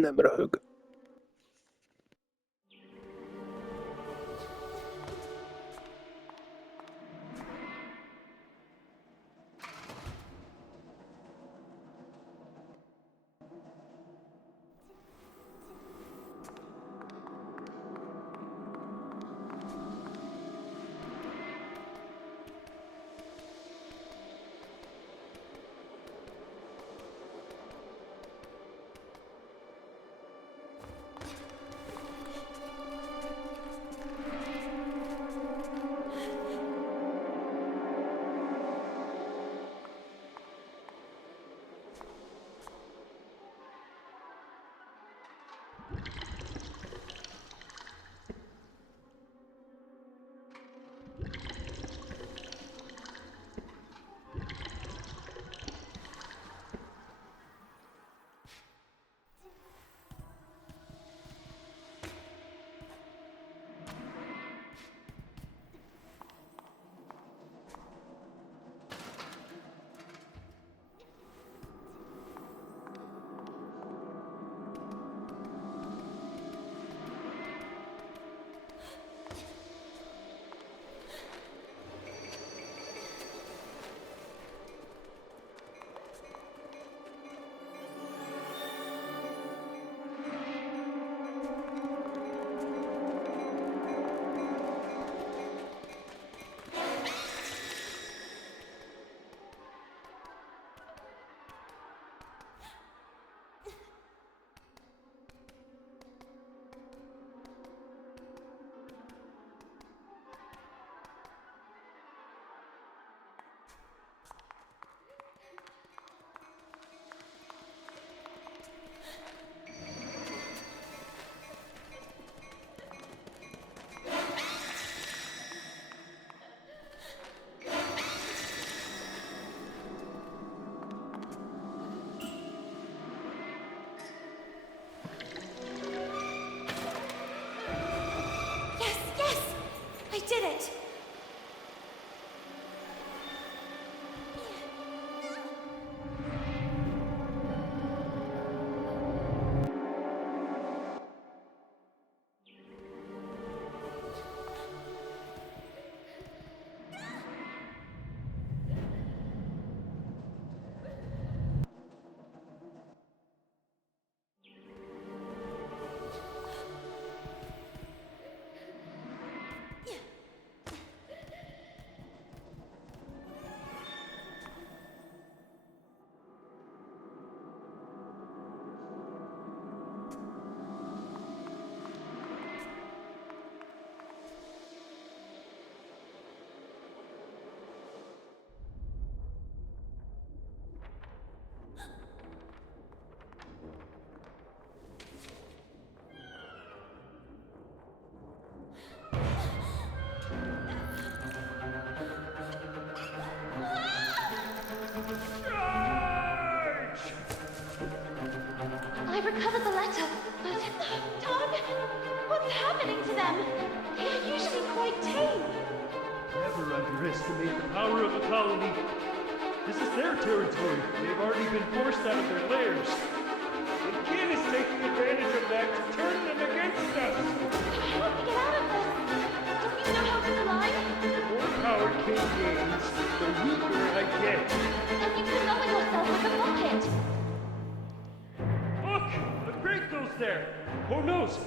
nem röhög. I did it! I recovered the letter, but... Don, what's happening to them? They are usually quite tame. Never underestimate the power of a colony. This is their territory. They've already been forced out of their lairs. The kid is taking advantage of that to turn them against us. How do we get out of this? Don't you know how to fly? The more power King gains, the weaker I get. Then you can lower yourself with a bucket. Look! The crate goes there! Who knows?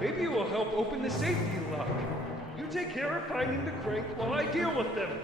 Maybe it will help open the safety lock. You take care of finding the crate while I deal with them.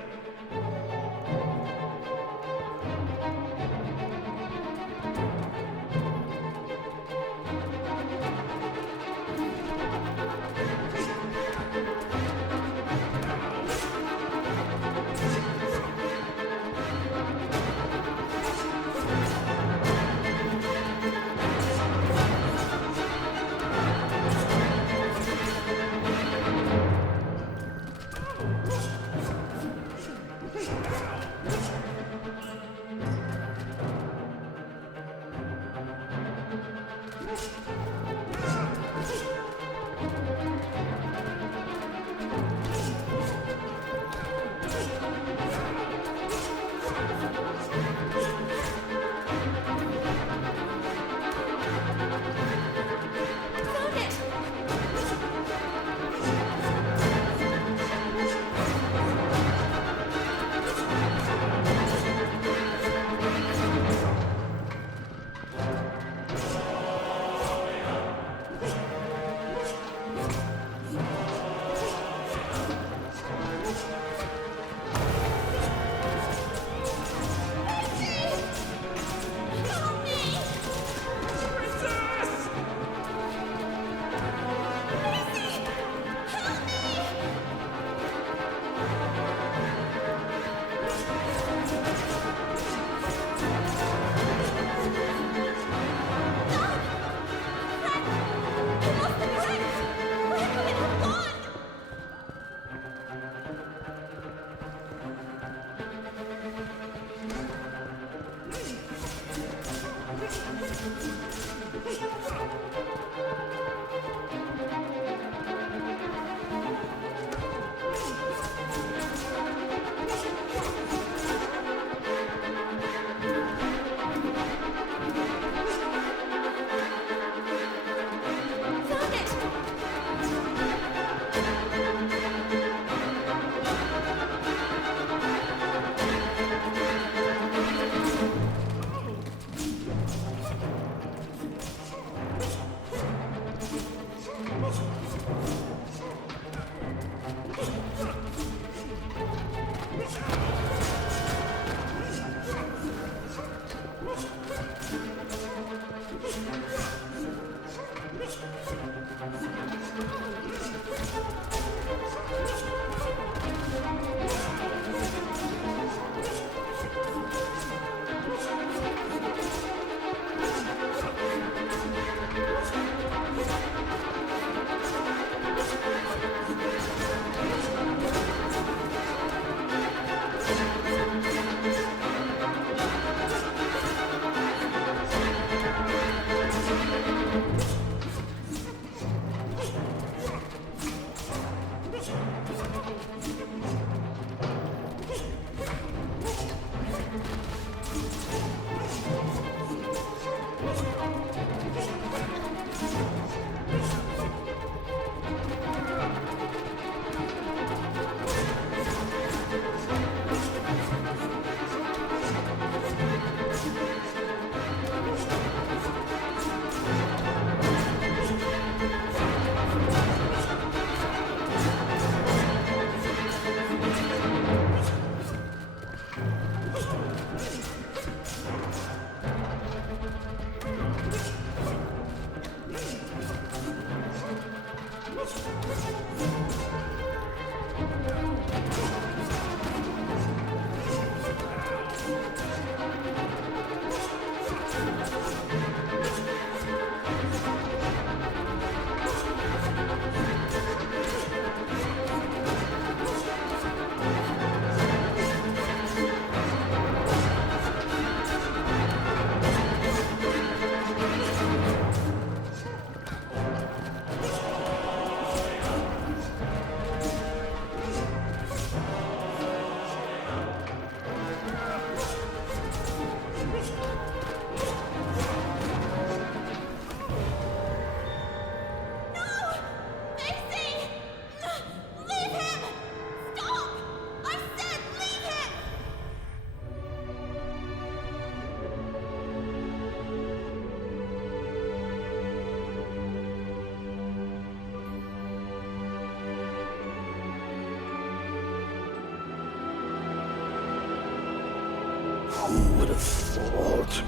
Who would have thought?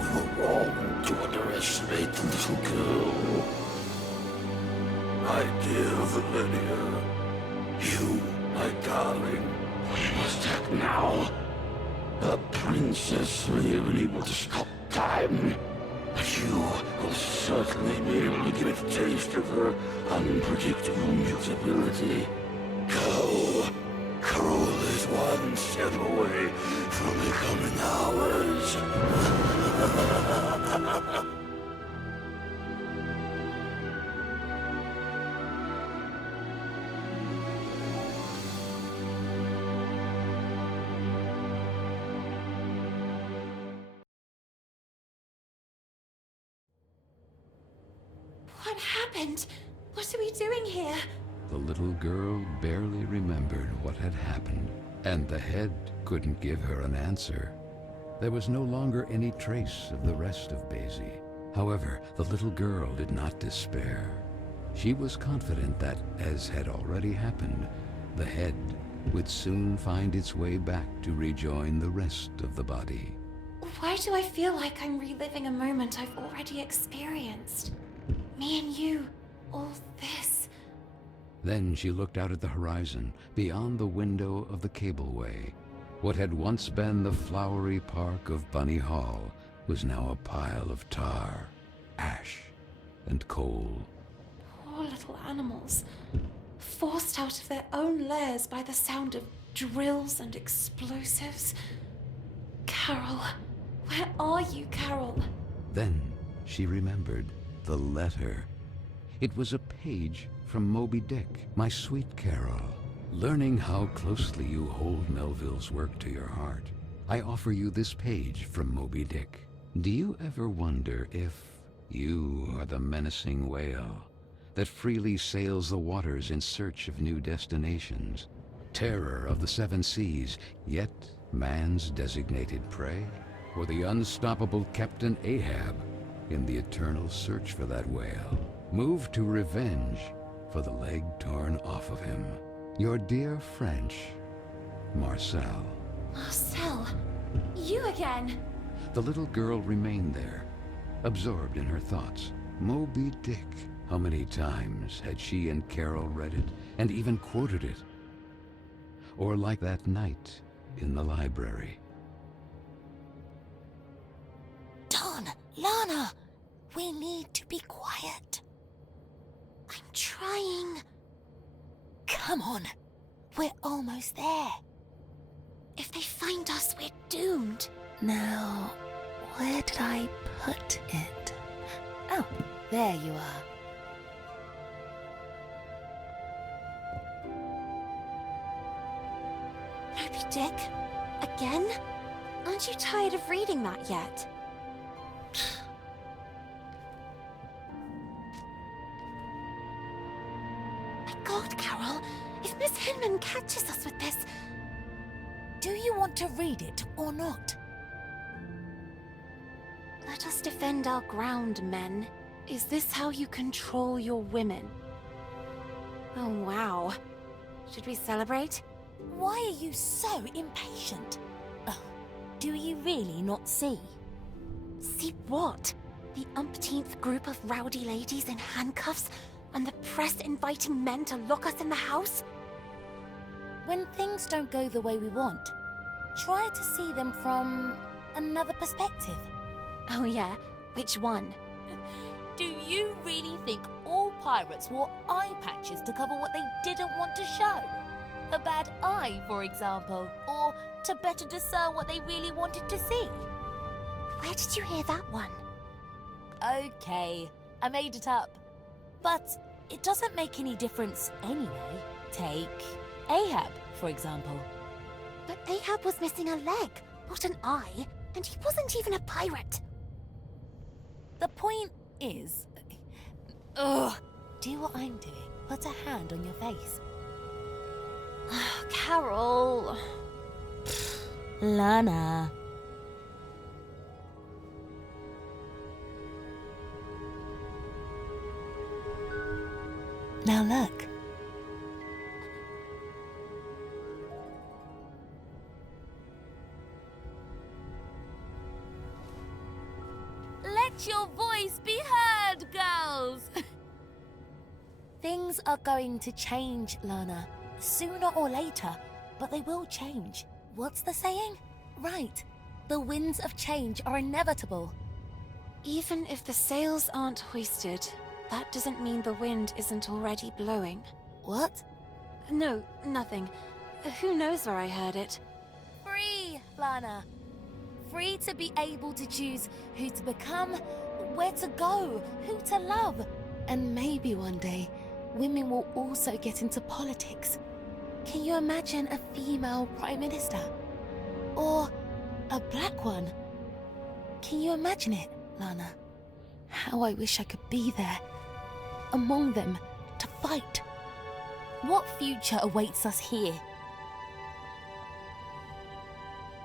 We were wrong to underestimate the little girl. My dear Valenia, you, my darling, we must act now. The princess may have been able to stop time, but you will certainly be able to give a taste of her unpredictable mutability. Go. Cruel is one step away from becoming ours. What happened? What are we doing here? The little girl barely remembered what had happened, and the head couldn't give her an answer. There was no longer any trace of the rest of Basie. However, the little girl did not despair. She was confident that, as had already happened, the head would soon find its way back to rejoin the rest of the body. Why do I feel like I'm reliving a moment I've already experienced? Me and you, all this. Then she looked out at the horizon, beyond the window of the cableway. What had once been the flowery park of Bunny Hall was now a pile of tar, ash, and coal. Poor little animals, forced out of their own lairs by the sound of drills and explosives. Carol, where are you, Carol? Then she remembered the letter. It was a page from Moby Dick, my sweet Carol. Learning how closely you hold Melville's work to your heart, I offer you this page from Moby Dick. Do you ever wonder if you are the menacing whale that freely sails the waters in search of new destinations, terror of the seven seas, yet man's designated prey? Or the unstoppable Captain Ahab in the eternal search for that whale, moved to revenge for the leg torn off of him? Your dear French, Marcel. Marcel, you again. The little girl remained there, absorbed in her thoughts. Moby Dick. How many times had she and Carol read it, and even quoted it? Or like that night in the library. Don, Lana, we need to be quiet. I'm trying. Come on, we're almost there. If they find us, we're doomed. Now, where did I put it? Oh, there you are. Moby Dick? Again? Aren't you tired of reading that yet? My God, Carol, if Miss Hinman catches us with this... Do you want to read it or not? Let us defend our ground, men. Is this how you control your women? Oh, wow. Should we celebrate? Why are you so impatient? Oh, do you really not see? See what? The umpteenth group of rowdy ladies in handcuffs, and the press inviting men to lock us in the house? When things don't go the way we want, try to see them from another perspective. Oh yeah? Which one? Do you really think all pirates wore eye patches to cover what they didn't want to show? A bad eye, for example, or to better discern what they really wanted to see? Where did you hear that one? Okay, I made it up. But it doesn't make any difference anyway. Take Ahab, for example. But Ahab was missing a leg, not an eye, and he wasn't even a pirate. The point is... Ugh! Do what I'm doing. Put a hand on your face. Carol... Lana. Now look. Let your voice be heard, girls! Things are going to change, Lana. Sooner or later, but they will change. What's the saying? Right. The winds of change are inevitable. Even if the sails aren't hoisted, that doesn't mean the wind isn't already blowing. What? No, nothing. Who knows where I heard it? Free, Lana. Free to be able to choose who to become, where to go, who to love. And maybe one day, women will also get into politics. Can you imagine a female prime minister? Or a black one? Can you imagine it, Lana? How I wish I could be there, among them, to fight. What future awaits us here?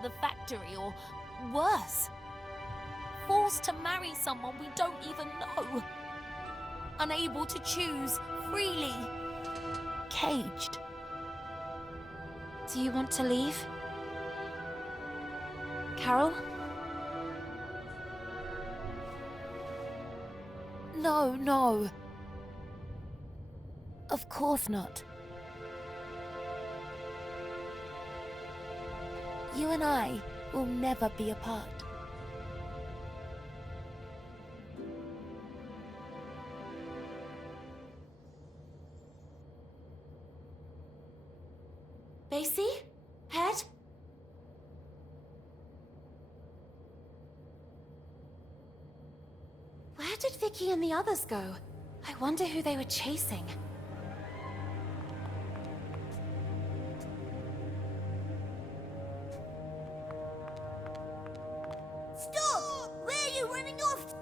The factory, or worse. Forced to marry someone we don't even know. Unable to choose freely. Caged. Do you want to leave? Carol? No, no. Of course not. You and I will never be apart. Basie? Head? Where did Vicky and the others go? I wonder who they were chasing. Stop! Where are you running off?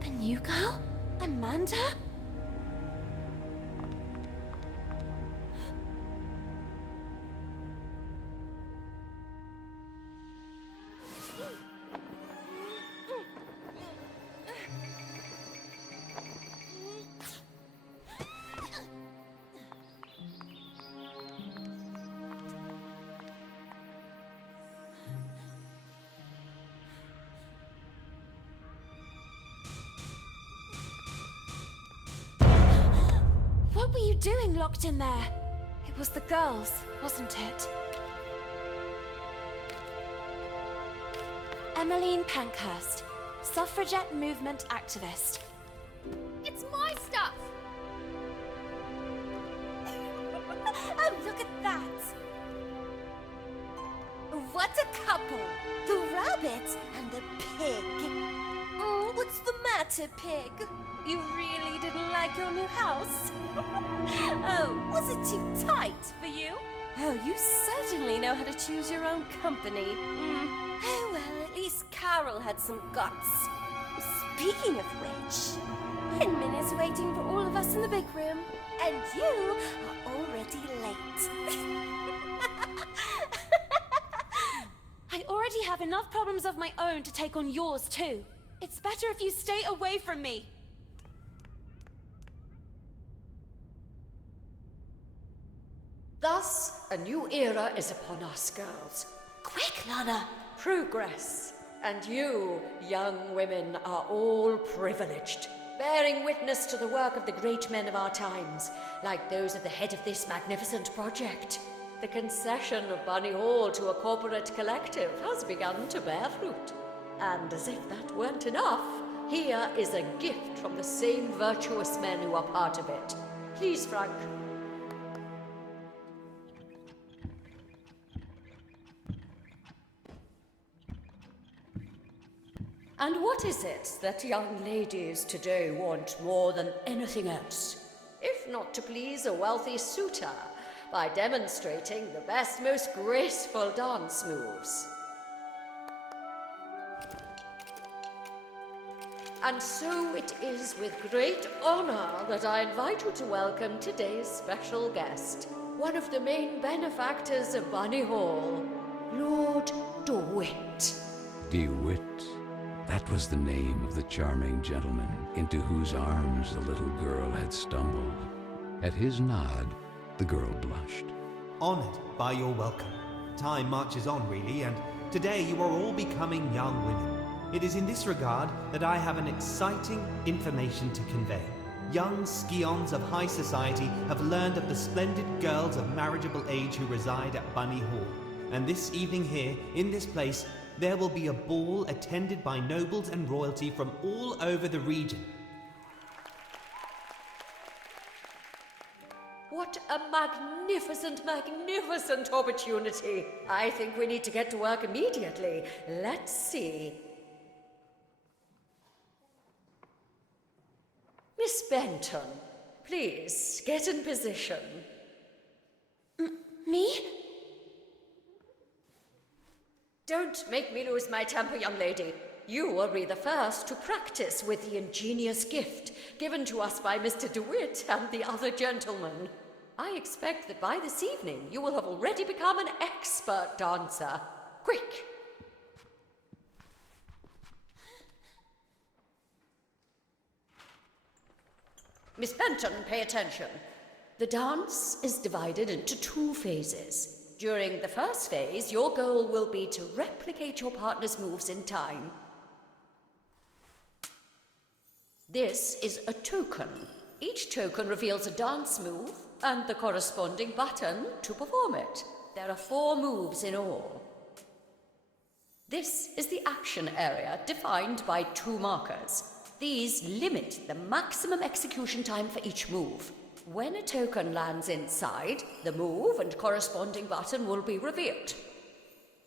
The new girl? Amanda? What were you doing locked in there? It was the girls, wasn't it? Emmeline Pankhurst, suffragette movement activist. It's my stuff! Oh, look at that! What a couple! The rabbit and the pig. What's the matter, pig? You really didn't like your new house? Oh, was it too tight for you? Oh, you certainly know how to choose your own company. Oh, well, at least Carol had some guts. Speaking of which, Hinman is waiting for all of us in the big room, and you are already late. I already have enough problems of my own to take on yours, too. It's better if you stay away from me. Thus, a new era is upon us, girls. Quick, Lana. Progress. And you, young women, are all privileged, bearing witness to the work of the great men of our times, like those at the head of this magnificent project. The concession of Bunny Hall to a corporate collective has begun to bear fruit. And as if that weren't enough, here is a gift from the same virtuous men who are part of it. Please, Frank. And what is it that young ladies today want more than anything else? If not to please a wealthy suitor by demonstrating the best, most graceful dance moves. And so it is with great honor that I invite you to welcome today's special guest, one of the main benefactors of Bunny Hall, Lord DeWitt. DeWitt. That was the name of the charming gentleman into whose arms the little girl had stumbled. At his nod, the girl blushed. Honored by your welcome. Time marches on, really, and today you are all becoming young women. It is in this regard that I have an exciting information to convey. Young scions of high society have learned of the splendid girls of marriageable age who reside at Bunny Hall. And this evening here, in this place, there will be a ball attended by nobles and royalty from all over the region. What a magnificent, magnificent opportunity. I think we need to get to work immediately. Let's see. Miss Benton, please get in position. Me? Don't make me lose my temper, young lady. You will be the first to practice with the ingenious gift given to us by Mr. DeWitt and the other gentlemen. I expect that by this evening you will have already become an expert dancer. Quick! Miss Benton, pay attention. The dance is divided into 2 phases. During the first phase, your goal will be to replicate your partner's moves in time. This is a token. Each token reveals a dance move and the corresponding button to perform it. There are 4 moves in all. This is the action area, defined by 2 markers. These limit the maximum execution time for each move. When a token lands inside, the move and corresponding button will be revealed.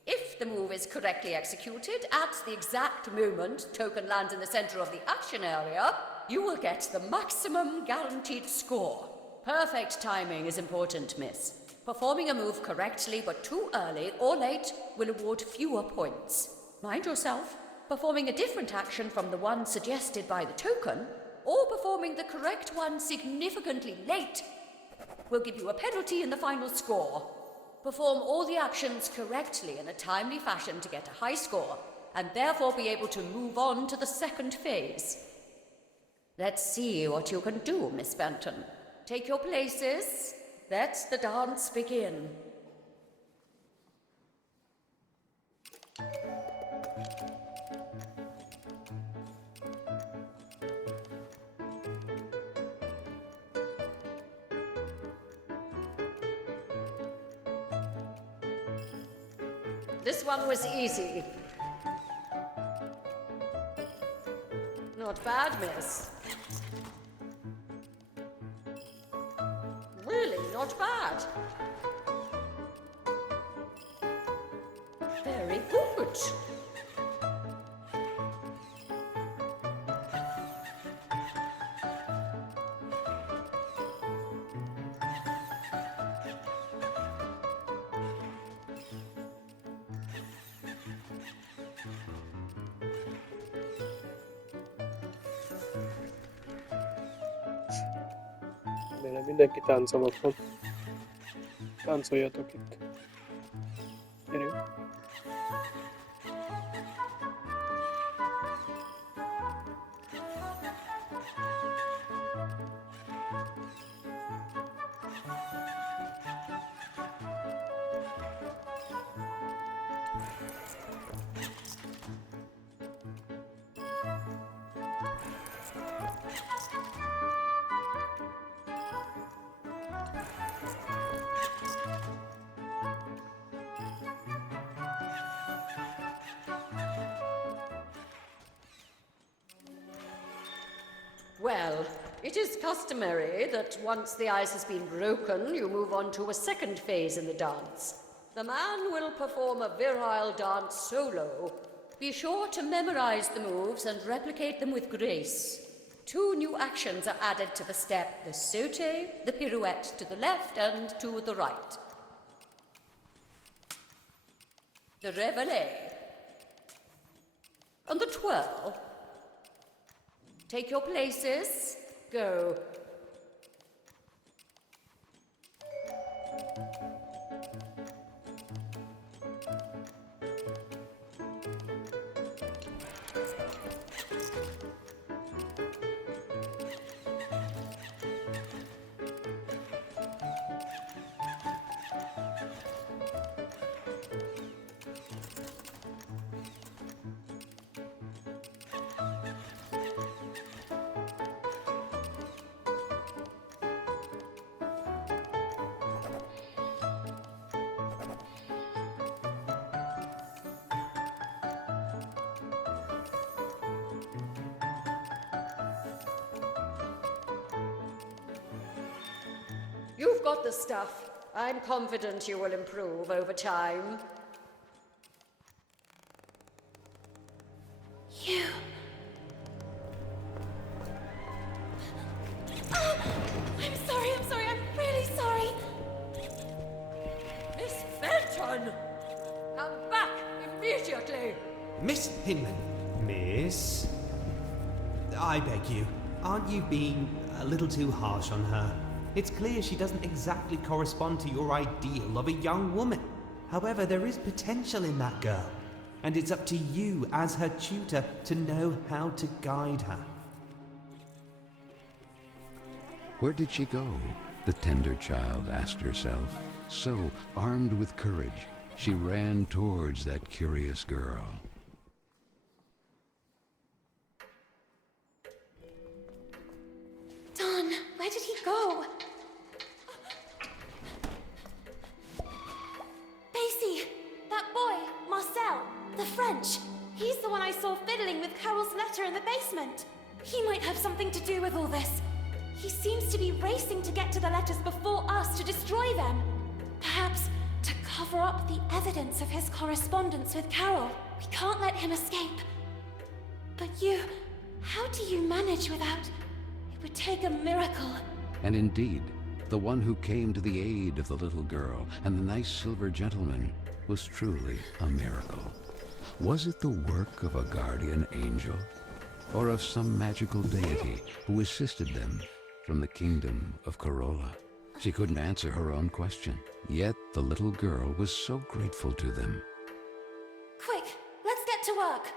If the move is correctly executed at the exact moment token lands in the center of the action area, you will get the maximum guaranteed score. Perfect timing is important, miss. Performing a move correctly but too early or late will award fewer points. Mind yourself, performing a different action from the one suggested by the token, or performing the correct one significantly late, will give you a penalty in the final score. Perform all the actions correctly in a timely fashion to get a high score, and therefore be able to move on to the second phase. Let's see what you can do, Miss Benton. Take your places. Let the dance begin. This one was easy. Not bad, miss. Really not bad. Very good. Remélem mindenki táncol otthon. Táncoljatok itt. Gyerünk. Well, it is customary that once the ice has been broken, you move on to a second phase in the dance. The man will perform a virile dance solo. Be sure to memorize the moves and replicate them with grace. 2 new actions are added to the step: the saute, the pirouette to the left and to the right. The reveille. And the twirl. Take your places. Go. You've got the stuff. I'm confident you will improve over time. You... Oh, I'm sorry, I'm really sorry. Miss Felton! Come back immediately! Miss Hinman. Miss? I beg you, aren't you being a little too harsh on her? It's clear she doesn't exactly correspond to your ideal of a young woman. However, there is potential in that girl, and it's up to you as her tutor to know how to guide her. Where did she go? The tender child asked herself. So, armed with courage, she ran towards that curious girl. Don, where did he go? Basie, that boy, Marcel, the French. He's the one I saw fiddling with Carol's letter in the basement. He might have something to do with all this. He seems to be racing to get to the letters before us to destroy them. Perhaps to cover up the evidence of his correspondence with Carol. We can't let him escape. But you, how do you manage without... It would take a miracle. And indeed, the one who came to the aid of the little girl and the nice silver gentleman was truly a miracle. Was it the work of a guardian angel, or of some magical deity who assisted them from the kingdom of Corolla? She couldn't answer her own question, yet the little girl was so grateful to them. Quick, let's get to work.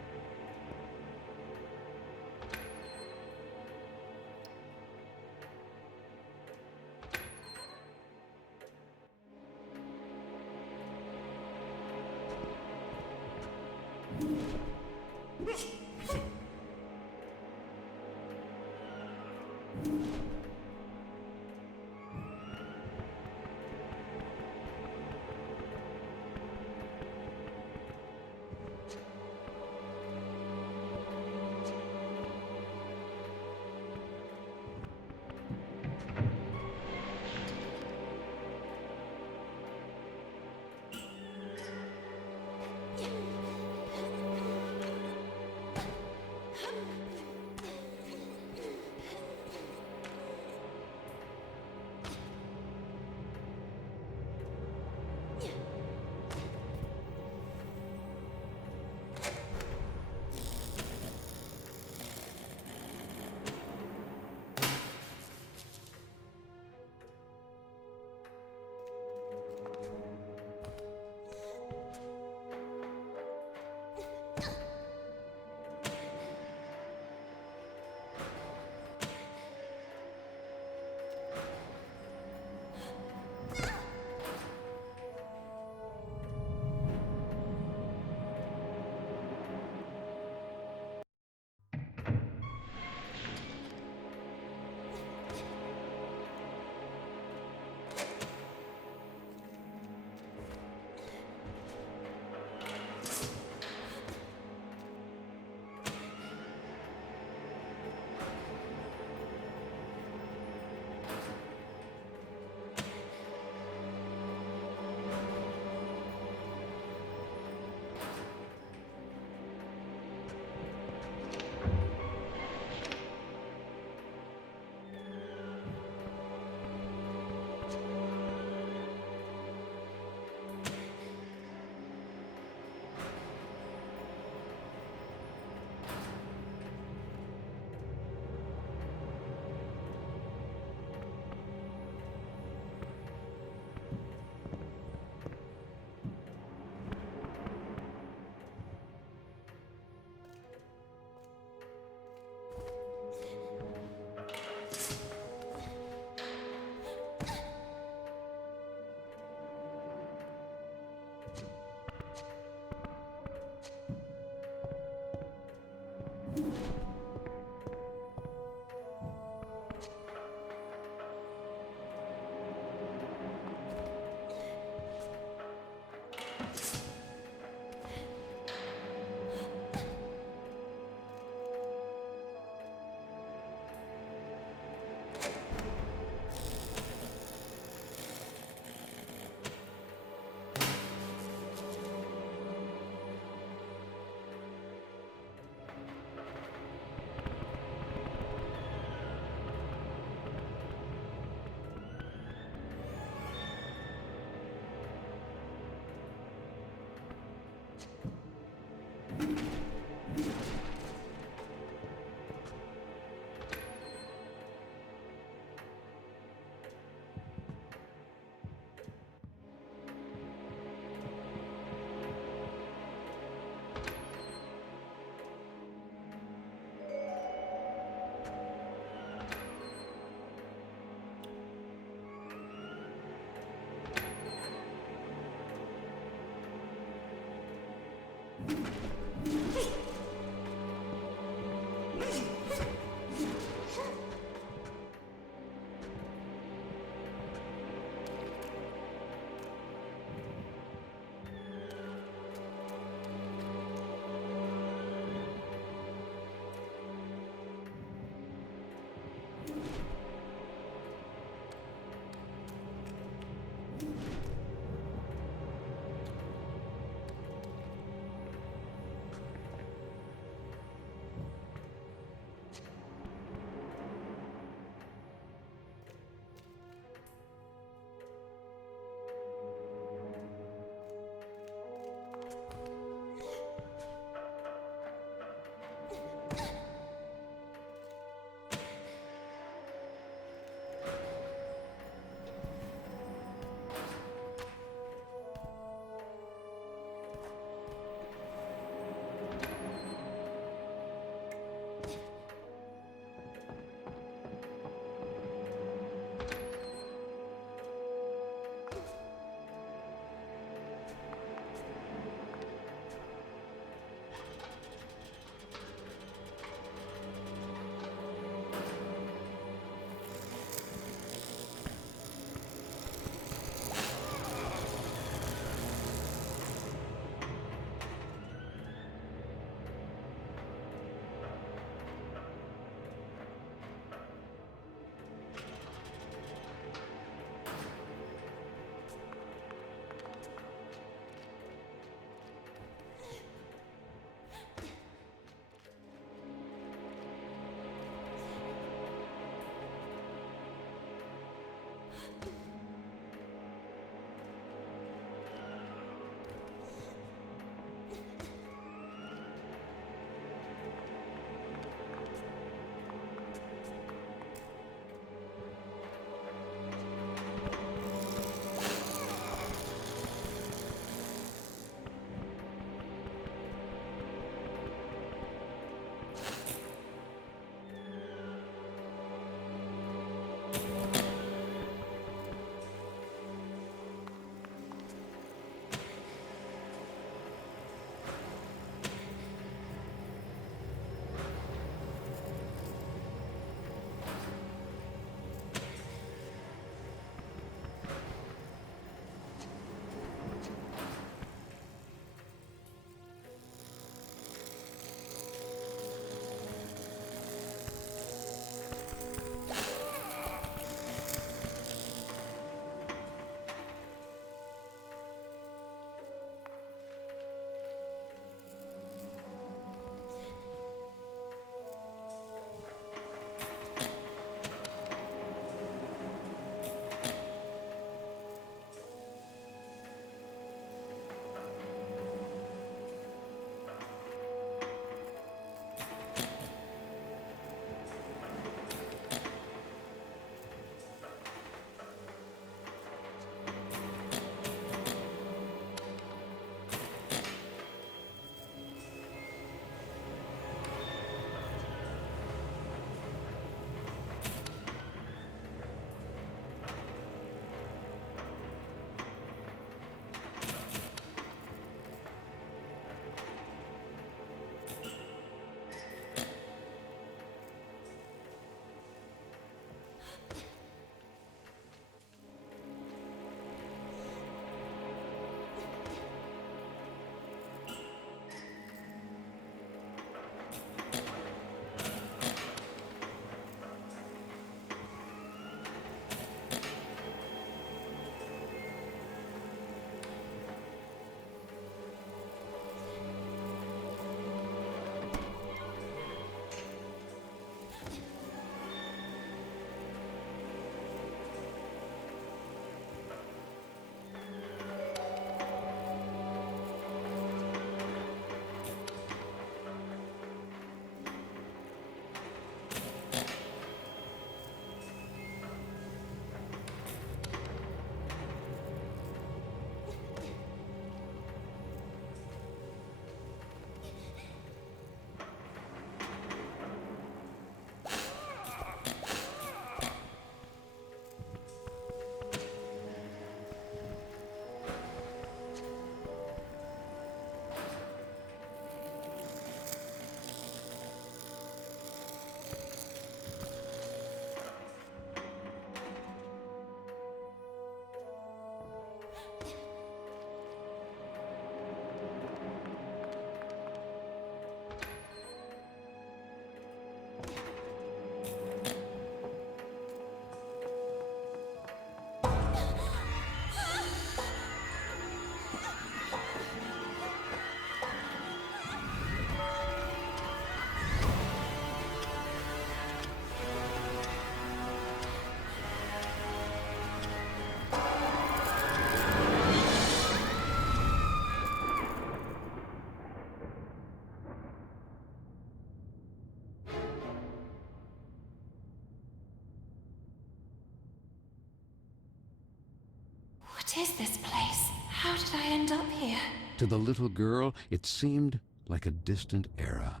this place? How did I end up here? To the little girl, it seemed like a distant era,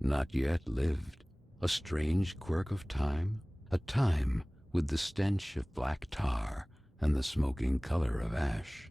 not yet lived. A strange quirk of time, a time with the stench of black tar and the smoking color of ash.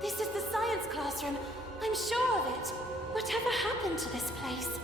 This is the science classroom. I'm sure of it. Whatever happened to this place?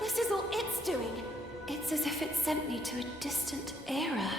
This is all it's doing. It's as if it sent me to a distant era.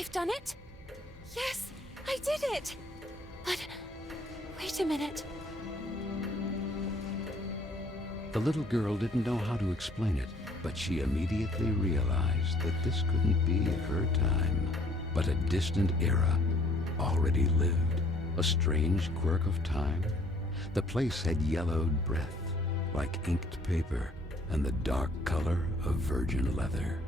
I've done it? Yes, I did it! But wait a minute. The little girl didn't know how to explain it, but she immediately realized that this couldn't be her time, but a distant era already lived. A strange quirk of time. The place had yellowed breath, like inked paper, and the dark color of virgin leather.